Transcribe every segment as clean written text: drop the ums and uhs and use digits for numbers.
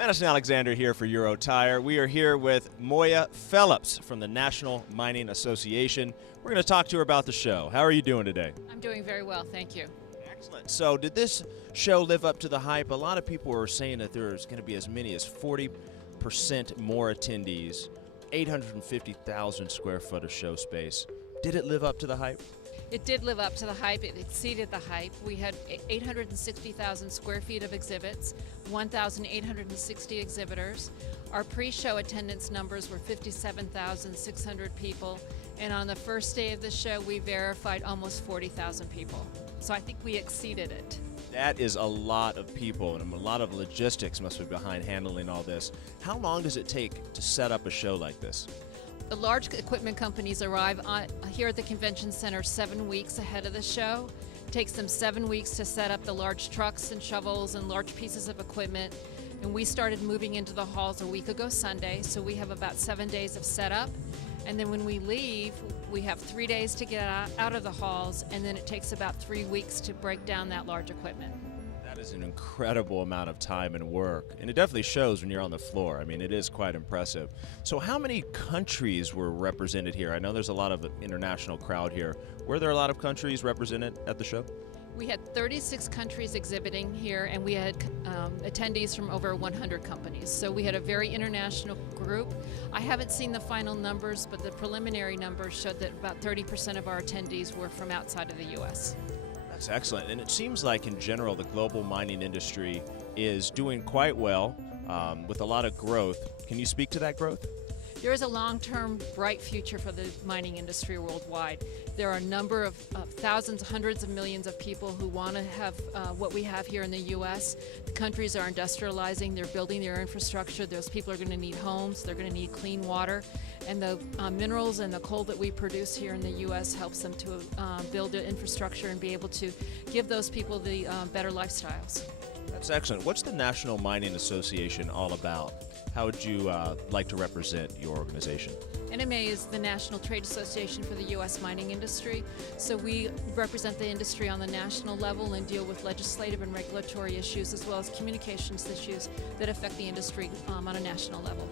Madison Alexander here for Eurotire. We are here with Moya Phellips from the National Mining Association. We're going to talk to her about the show. How are you doing today? I'm doing very well, thank you. Excellent. So did this show live up to the hype? A lot of people were saying that there's going to be as many as 40% more attendees, 850,000 square foot of show space. Did it live up to the hype? It did live up to the hype. It exceeded the hype. We had 860,000 square feet of exhibits, 1,860 exhibitors. Our pre-show attendance numbers were 57,600 people, and on the first day of the show, we verified almost 40,000 people. So I think we exceeded it. That is a lot of people, and a lot of logistics must be behind handling all this. How long does it take to set up a show like this? The large equipment companies arrive here at the convention center 7 weeks ahead of the show. It takes them 7 weeks to set up the large trucks and shovels and large pieces of equipment. And we started moving into the halls a week ago Sunday, so we have about 7 days of setup. And then when we leave, we have 3 days to get out of the halls, and then it takes about 3 weeks to break down that large equipment. That is an incredible amount of time and work, and it definitely shows when you're on the floor. I mean, it is quite impressive. So how many countries were represented here? I know there's a lot of international crowd here. Were there a lot of countries represented at the show? We had 36 countries exhibiting here, and we had attendees from over 100 companies. So we had a very international group. I haven't seen the final numbers, but the preliminary numbers showed that about 30% of our attendees were from outside of the U.S. That's excellent, and it seems like in general the global mining industry is doing quite well with a lot of growth. Can you speak to that growth? There is a long-term bright future for the mining industry worldwide. There are a number of thousands, hundreds of millions of people who want to have what we have here in the U.S. The countries are industrializing, they're building their infrastructure. Those people are going to need homes, they're going to need clean water, and the minerals and the coal that we produce here in the U.S. helps them to build the infrastructure and be able to give those people the better lifestyles. That's excellent. What's the National Mining Association all about? How would you like to represent your organization? NMA is the National Trade Association for the U.S. mining industry, so we represent the industry on the national level and deal with legislative and regulatory issues as well as communications issues that affect the industry on a national level.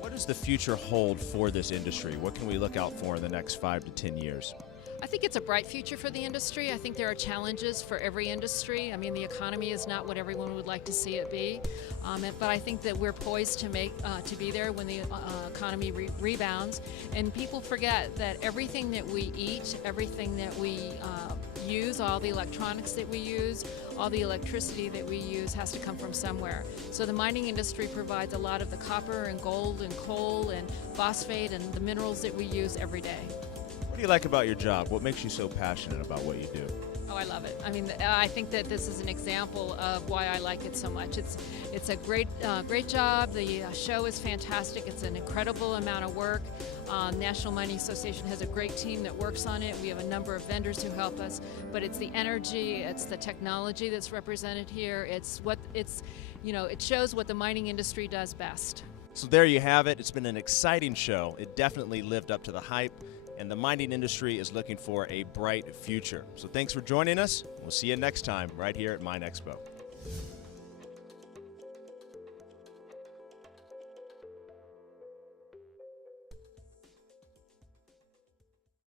What does the future hold for this industry? What can we look out for in the next 5 to 10 years? I think it's a bright future for the industry. I think there are challenges for every industry. I mean, the economy is not what everyone would like to see it be, but I think that we're poised to be there when the economy rebounds. And people forget that everything that we eat, everything that we use, all the electronics that we use, all the electricity that we use has to come from somewhere. So the mining industry provides a lot of the copper and gold and coal and phosphate and the minerals that we use every day. What do you like about your job? What makes you so passionate about what you do? Oh, I love it. I mean, I think that this is an example of why I like it so much. It's a great job. The show is fantastic. It's an incredible amount of work. National Mining Association has a great team that works on it. We have a number of vendors who help us, but it's the energy, it's the technology that's represented here. It shows what the mining industry does best. So there you have it. It's been an exciting show. It definitely lived up to the hype, and the mining industry is looking for a bright future. So thanks for joining us. We'll see you next time right here at MINExpo.